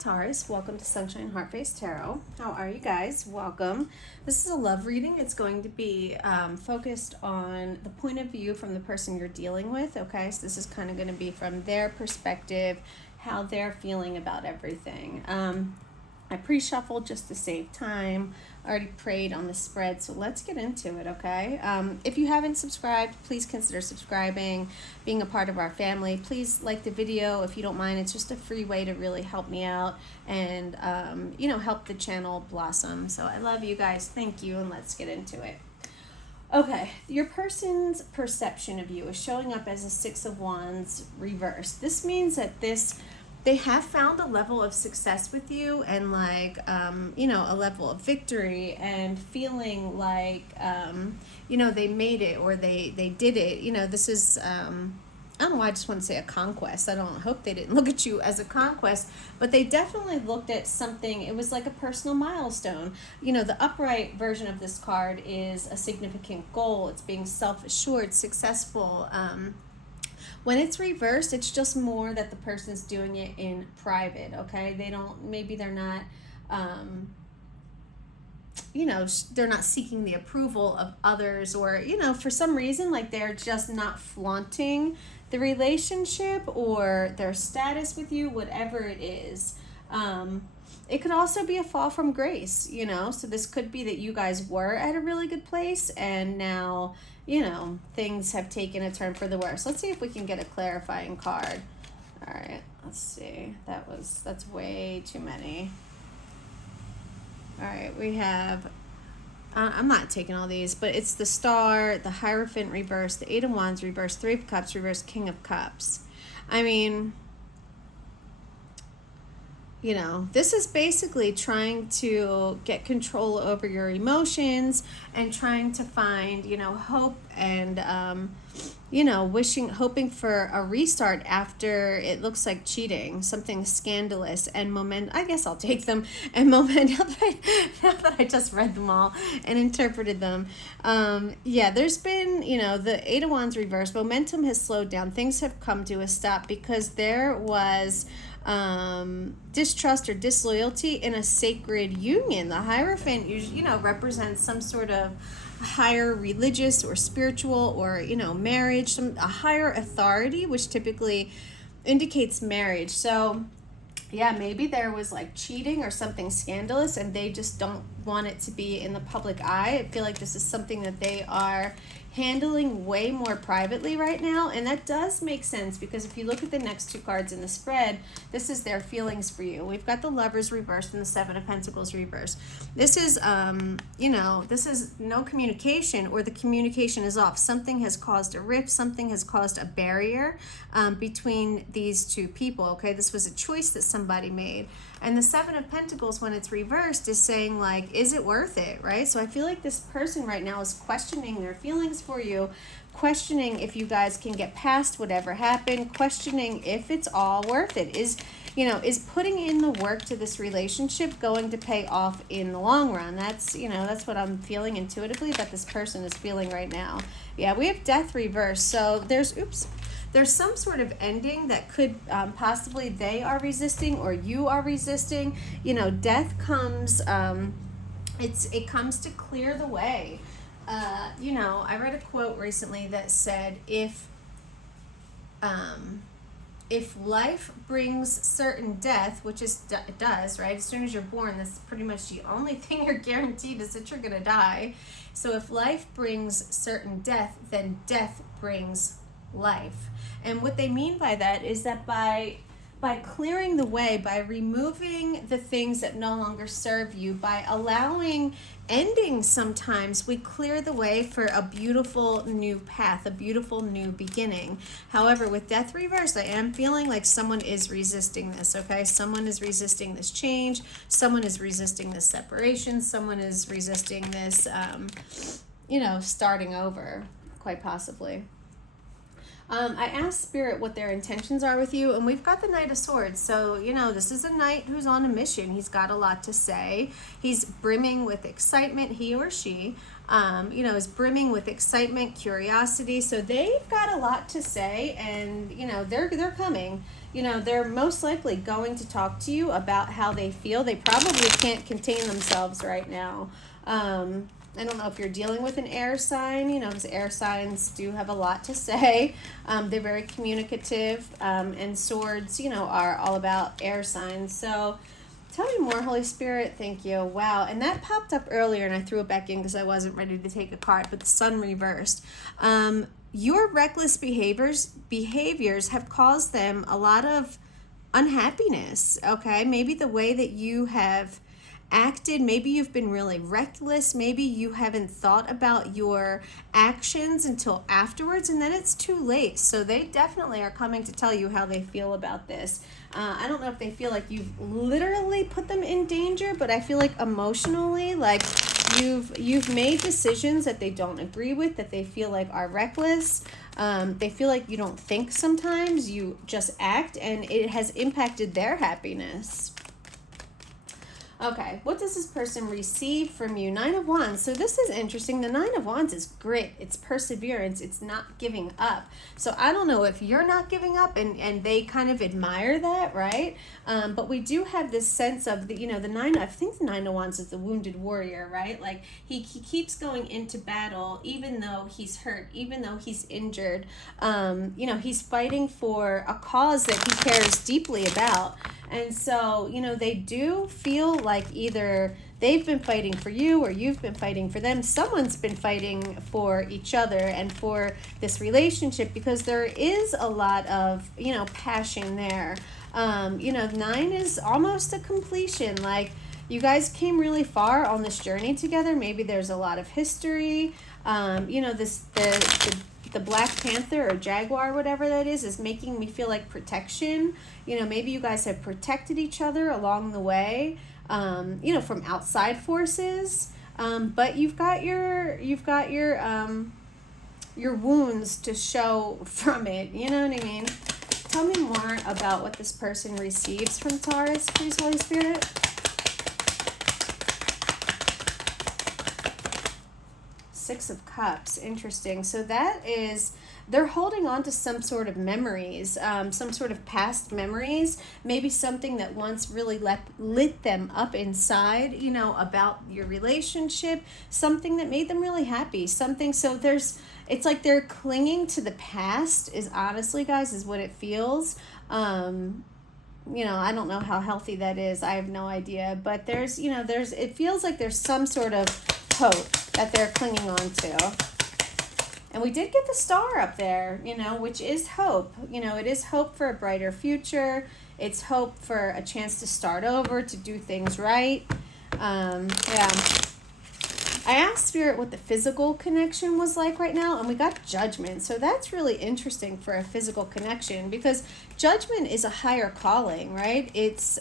Taurus. Welcome to Sunshine Heart-Based Tarot. How are you guys? Welcome. This is a love reading. It's going to be focused on the point of view from the person you're dealing with, okay? So this is kind of going to be from their perspective, how they're feeling about everything. I pre-shuffled just to save time. I already prayed on the spread, so let's get into it, okay? If you haven't subscribed, please consider subscribing, being a part of our family. Please like the video if you don't mind. It's just a free way to really help me out and, help the channel blossom. So I love you guys. Thank you, and let's get into it. Okay, your person's perception of you is showing up as a Six of Wands reversed. This means that they have found a level of success with you and a level of victory and feeling like, they made it or they did it. This is, I don't know why I just want to say a conquest. I don't hope they didn't look at you as a conquest, but they definitely looked at something. It was like a personal milestone. The upright version of this card is a significant goal. It's being self-assured, successful. When it's reversed, it's just more that the person's doing it in private, okay? They're not, they're not seeking the approval of others or, for some reason, they're just not flaunting the relationship or their status with you, whatever it is. It could also be a fall from grace, so this could be that you guys were at a really good place and now, things have taken a turn for the worse. Let's see if we can get a clarifying card. All right, let's see. That's way too many. All right, we have, I'm not taking all these, but it's the Star, the Hierophant reverse, the Eight of Wands reverse, Three of Cups reverse, King of Cups. I mean, this is basically trying to get control over your emotions and trying to find, hope and, hoping for a restart after it looks like cheating, something scandalous and I guess I'll take them and now that I just read them all and interpreted them. There's been, the Eight of Wands reverse, momentum has slowed down. Things have come to a stop because there was distrust or disloyalty in a sacred union. The Hierophant represents some sort of higher religious or spiritual or marriage, a higher authority, which typically indicates marriage. So maybe there was cheating or something scandalous and they just don't want it to be in the public eye. I feel like this is something that they are handling way more privately right now, and that does make sense because if you look at the next two cards in the spread, this is their feelings for you. We've got the Lovers reversed and the Seven of Pentacles reversed. This is this is no communication, or the communication is off. Something has caused a rift, something has caused a barrier between these two people. Okay, this was a choice that somebody made. And the Seven of Pentacles, when it's reversed, is saying, is it worth it, right? So I feel like this person right now is questioning their feelings for you, questioning if you guys can get past whatever happened, questioning if it's all worth it. Is putting in the work to this relationship going to pay off in the long run? That's what I'm feeling intuitively that this person is feeling right now. Yeah, we have Death reversed. So there's some sort of ending that could possibly they are resisting or you are resisting. Death comes, it comes to clear the way. I read a quote recently that said, if life brings certain death, which it does, right? As soon as you're born, that's pretty much the only thing you're guaranteed is that you're going to die. So if life brings certain death, then death brings life. And what they mean by that is that by clearing the way, by removing the things that no longer serve you, by allowing endings, sometimes we clear the way for a beautiful new path, a beautiful new beginning. However, with Death reversed, I am feeling like someone is resisting this, okay? Someone is resisting this change. Someone is resisting this separation. Someone is resisting this, starting over, quite possibly. I asked Spirit what their intentions are with you, and we've got the Knight of Swords. So, this is a knight who's on a mission. He's got a lot to say. He's brimming with excitement, he or she, is brimming with excitement, curiosity. So they've got a lot to say, and, they're coming. you know, they're most likely going to talk to you about how they feel. They probably can't contain themselves right now. I don't know if you're dealing with an air sign, you know, because air signs do have a lot to say. They're very communicative, and swords, you know, are all about air signs. So tell me more, Holy Spirit. Thank you. Wow. And that popped up earlier, and I threw it back in because I wasn't ready to take a card, but the sun reversed. Your reckless behaviors have caused them a lot of unhappiness, okay? Maybe the way that you have acted, maybe you've been really reckless, maybe you haven't thought about your actions until afterwards, and then it's too late. So they definitely are coming to tell you how they feel about this. I don't know if they feel like you've literally put them in danger, but I feel like emotionally, like you've made decisions that they don't agree with, that they feel like are reckless. They feel like you don't think sometimes, you just act, and it has impacted their happiness. Okay, what does this person receive from you? 9 of Wands. So this is interesting. The 9 of Wands is grit. It's perseverance. It's not giving up. So I don't know if you're not giving up, and they kind of admire that, right? But we do have this sense of, the, you know, the 9, I think the 9 of Wands is the wounded warrior, right? Like he keeps going into battle even though he's hurt, even though he's injured. You know, he's fighting for a cause that he cares deeply about. And so, you know, they do feel like either they've been fighting for you or you've been fighting for them. Someone's been fighting for each other and for this relationship, because there is a lot of, you know, passion there. You know, 9 is almost a completion. Like, you guys came really far on this journey together. Maybe there's a lot of history. You know, the Black Panther or Jaguar, whatever that is making me feel like protection. You know, maybe you guys have protected each other along the way, you know, from outside forces. But you've got your wounds to show from it. You know what I mean? Tell me more about what this person receives from Taurus, please, Holy Spirit. Six of Cups. Interesting. So that is, they're holding on to some sort of memories, some sort of past memories, maybe something that once really lit them up inside, you know, about your relationship, something that made them really happy, something. So it's like they're clinging to the past, is honestly, guys, is what it feels. You know, I don't know how healthy that is. I have no idea, but it feels like there's some sort of hope that they're clinging on to. And we did get the star up there, you know, which is hope. You know, it is hope for a brighter future. It's hope for a chance to start over, to do things right. Yeah. I asked Spirit what the physical connection was like right now, and we got Judgment. So that's really interesting for a physical connection, because Judgment is a higher calling, right? It's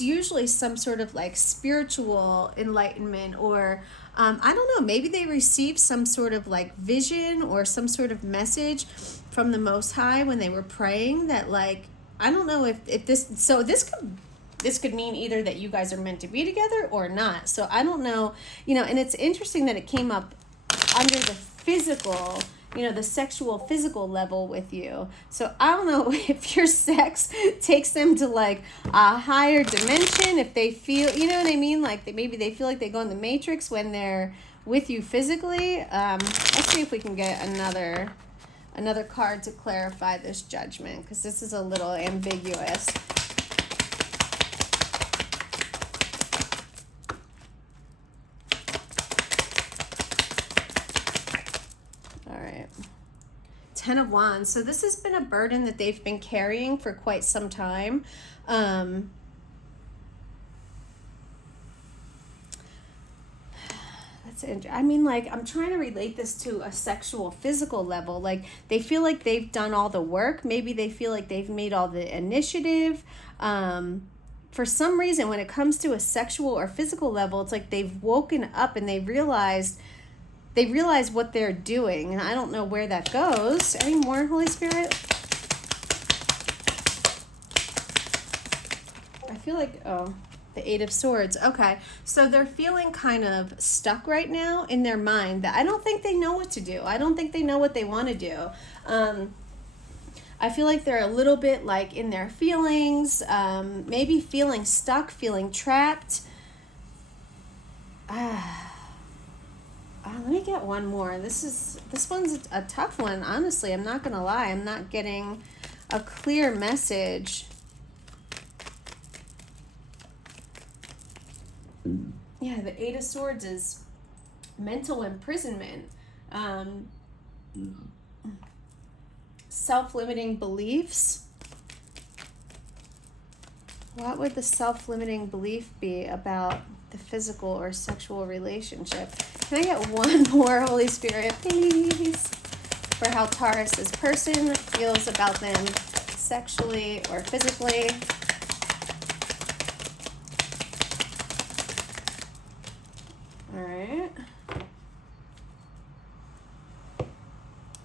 usually some sort of like spiritual enlightenment, or I don't know, maybe they received some sort of like vision or some sort of message from the Most High when they were praying, that like, I don't know if this could mean either that you guys are meant to be together or not. So I don't know, you know, and it's interesting that it came up under the physical, you know, the sexual physical level with you. So I don't know if your sex takes them to like a higher dimension, if they feel, you know what I mean? Like maybe they feel like they go in the Matrix when they're with you physically. Let's see if we can get another card to clarify this Judgment, because this is a little ambiguous. Ten of Wands. So this has been a burden that they've been carrying for quite some time. That's I mean, like, I'm trying to relate this to a sexual, physical level. Like, they feel like they've done all the work. Maybe they feel like they've made all the initiative. For some reason, when it comes to a sexual or physical level, it's like they've woken up and they realize what they're doing, and I don't know where that goes. Any more, Holy Spirit? I feel like, the Eight of Swords. Okay, so they're feeling kind of stuck right now in their mind, that I don't think they know what to do. I don't think they know what they want to do. I feel like they're a little bit like in their feelings, maybe feeling stuck, feeling trapped. Let me get one more. This one's a tough one, honestly. I'm not gonna lie. I'm not getting a clear message. Yeah, the Eight of Swords is mental imprisonment, self-limiting beliefs. What would the self-limiting belief be about the physical or sexual relationship? Can I get one more, Holy Spirit, please, for how Taurus's person feels about them sexually or physically? All right.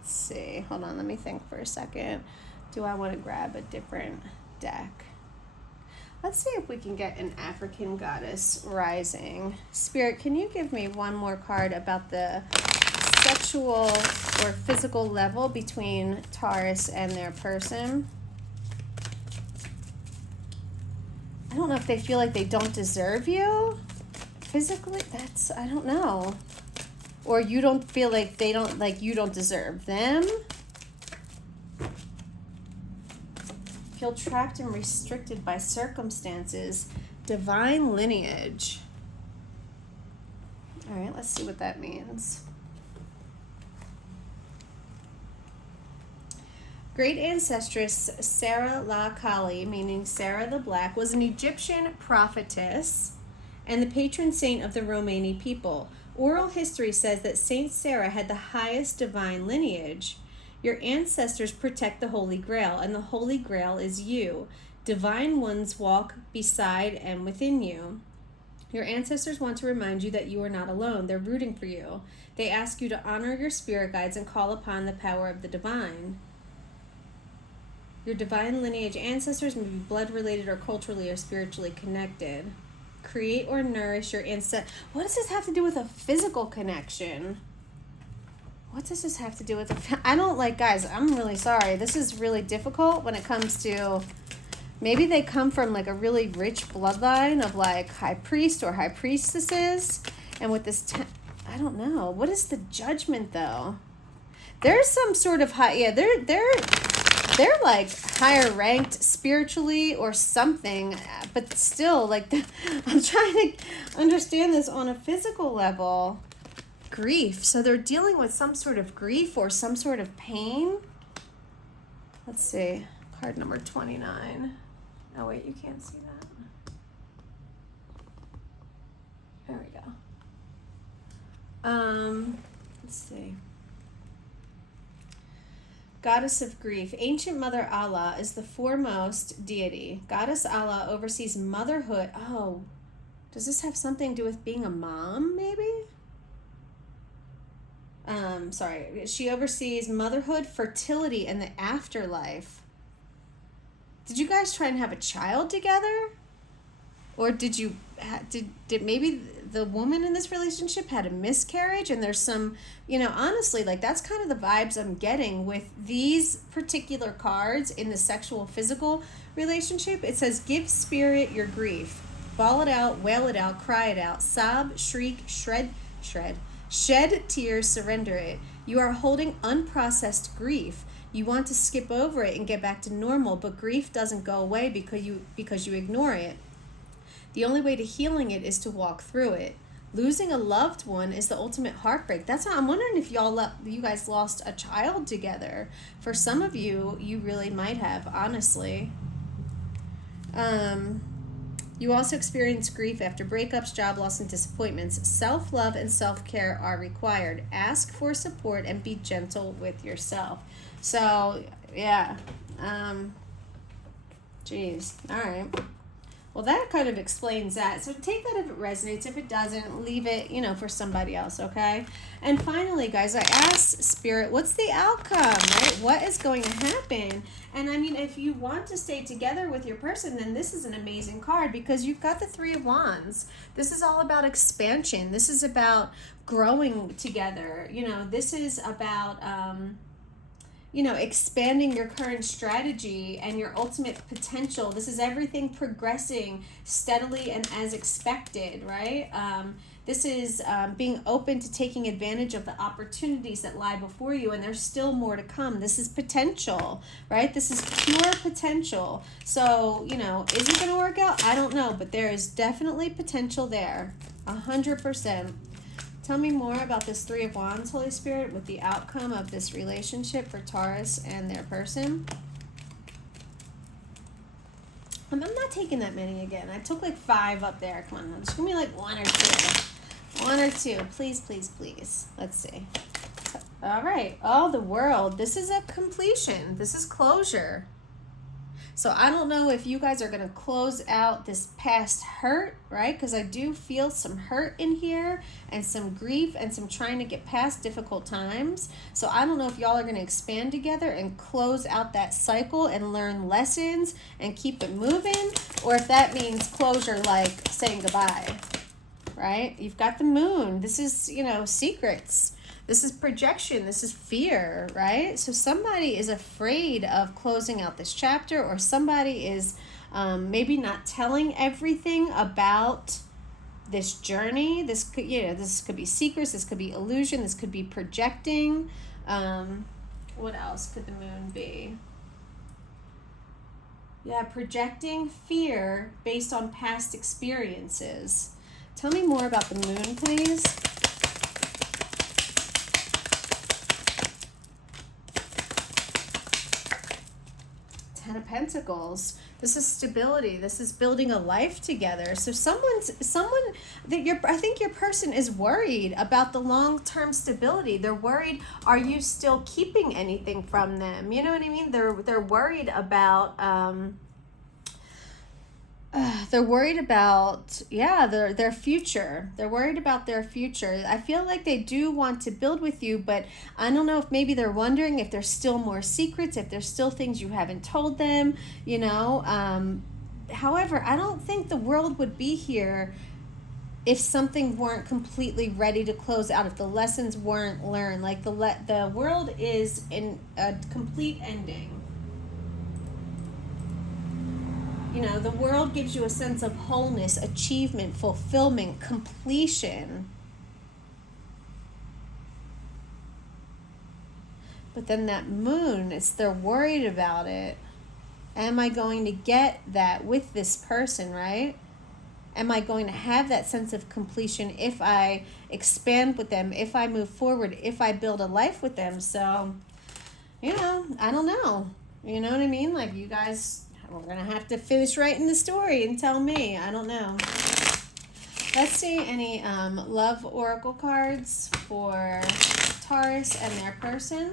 Let's see. Hold on. Let me think for a second. Do I want to grab a different deck? Let's see if we can get an African goddess rising. Spirit, can you give me one more card about the sexual or physical level between Taurus and their person? I don't know if they feel like they don't deserve you physically. I don't know. Or you don't feel like you don't deserve them. Feel trapped and restricted by circumstances. Divine lineage. All right, let's see what that means. Great ancestress Sarah La Kali, meaning Sarah the Black, was an Egyptian prophetess and the patron saint of the Romani people. Oral history says that Saint Sarah had the highest divine lineage. Your ancestors protect the Holy Grail, and the Holy Grail is you. Divine ones walk beside and within you. Your ancestors want to remind you that you are not alone. They're rooting for you. They ask you to honor your spirit guides and call upon the power of the divine. Your divine lineage ancestors may be blood-related or culturally or spiritually connected. Create or nourish your ancestors. What does this have to do with a physical connection? What does this have to do with I don't guys, I'm really sorry. This is really difficult when it comes to, maybe they come from like a really rich bloodline of like high priest or high priestesses. And with this, I don't know. What is the judgment though? There's some sort of high, yeah, they're like higher ranked spiritually or something, but still like, I'm trying to understand this on a physical level. Grief. So they're dealing with some sort of grief or some sort of pain. Let's see. Card number 29. Oh, wait, you can't see that. There we go. Let's see. Goddess of Grief. Ancient Mother Allah is the foremost deity. Goddess Allah oversees motherhood. Oh, does this have something to do with being a mom, maybe? Sorry. She oversees motherhood, fertility, and the afterlife. Did you guys try and have a child together? Or did maybe the woman in this relationship had a miscarriage and there's some, honestly, like that's kind of the vibes I'm getting with these particular cards in the sexual physical relationship. It says, give spirit your grief. Bawl it out, wail it out, cry it out, sob, shriek, shred, shed tears, surrender it. You are holding unprocessed grief. You want to skip over it and get back to normal, but grief doesn't go away because you ignore it. The only way to healing it is to walk through it. Losing a loved one is the ultimate heartbreak. That's why I'm wondering if you guys lost a child together. For some of you, you really might have, honestly. You also experience grief after breakups, job loss, and disappointments. Self-love and self-care are required. Ask for support and be gentle with yourself. So, yeah. Geez. All right. Well, that kind of explains that. So take that if it resonates. If it doesn't, leave it, for somebody else, okay? And finally, guys, I asked Spirit, what's the outcome, right? What is going to happen? And I mean, if you want to stay together with your person, then this is an amazing card because you've got the Three of Wands. This is all about expansion. This is about growing together. This is about expanding your current strategy and your ultimate potential. This is everything progressing steadily and as expected, right? This is being open to taking advantage of the opportunities that lie before you, and there's still more to come. This is potential, right? This is pure potential. So, is it going to work out? I don't know, but there is definitely potential there, 100%. Tell me more about this Three of Wands, Holy Spirit, with the outcome of this relationship for Taurus and their person. I'm not taking that many again. I took like 5 up there. Come on, just give me like 1 or 2. 1 or 2. Please, please, please. Let's see. All right. Oh, the World. This is a completion. This is closure. So I don't know if you guys are going to close out this past hurt, right? Because I do feel some hurt in here and some grief and some trying to get past difficult times. So I don't know if y'all are going to expand together and close out that cycle and learn lessons and keep it moving, or if that means closure like saying goodbye, right? You've got the Moon. This is, secrets. This is projection. This is fear, right? So somebody is afraid of closing out this chapter, or somebody is maybe not telling everything about this journey. This could, this could be secrets. This could be illusion. This could be projecting. What else could the Moon be? Yeah, projecting fear based on past experiences. Tell me more about the Moon, please. Ten of Pentacles. This is stability. This is building a life together. So I think your person is worried about the long-term stability. They're worried, are you still keeping anything from them? You know what I mean? They're worried about their future. They're worried about their future. I feel like they do want to build with you, but I don't know if maybe they're wondering if there's still more secrets, if there's still things you haven't told them, However, I don't think the world would be here if something weren't completely ready to close out, if the lessons weren't learned. Like the world is in a complete ending. The world gives you a sense of wholeness, achievement, fulfillment, completion. But then that Moon, they're worried about it. Am I going to get that with this person, right? Am I going to have that sense of completion if I expand with them, if I move forward, if I build a life with them? So, I don't know. You know what I mean? Like, you guys, we're going to have to finish writing the story and tell me. I don't know. Let's see any love oracle cards for Taurus and their person.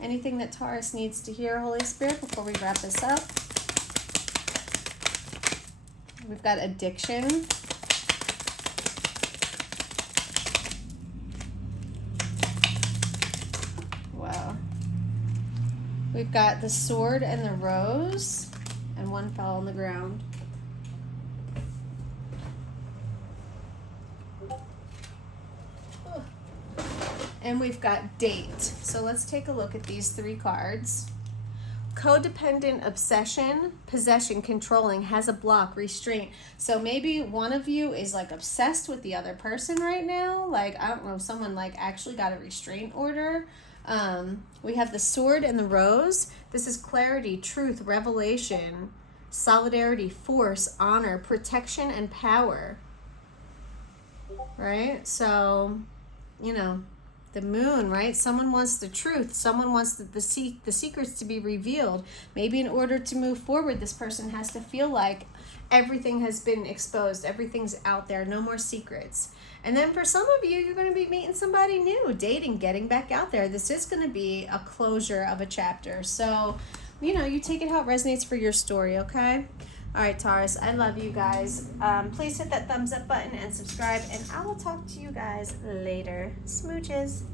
Anything that Taurus needs to hear, Holy Spirit, before we wrap this up. We've got addiction. Wow. We've got the Sword and the Rose, and one fell on the ground. And we've got date. So let's take a look at these 3 cards. Codependent, obsession, possession, controlling, has a block, restraint. So maybe one of you is like obsessed with the other person right now. Like, I don't know, someone like actually got a restraint order. We have the Sword and the Rose. This is clarity, truth, revelation, solidarity, force, honor, protection, and power. Right? So, the Moon, right? Someone wants the truth. Someone wants the secrets to be revealed. Maybe in order to move forward, this person has to feel like everything has been exposed. Everything's out there. No more secrets. And then for some of you, you're going to be meeting somebody new, dating, getting back out there. This is going to be a closure of a chapter. So, you take it how it resonates for your story, okay? All right, Taurus, I love you guys. Please hit that thumbs up button and subscribe, and I will talk to you guys later. Smooches.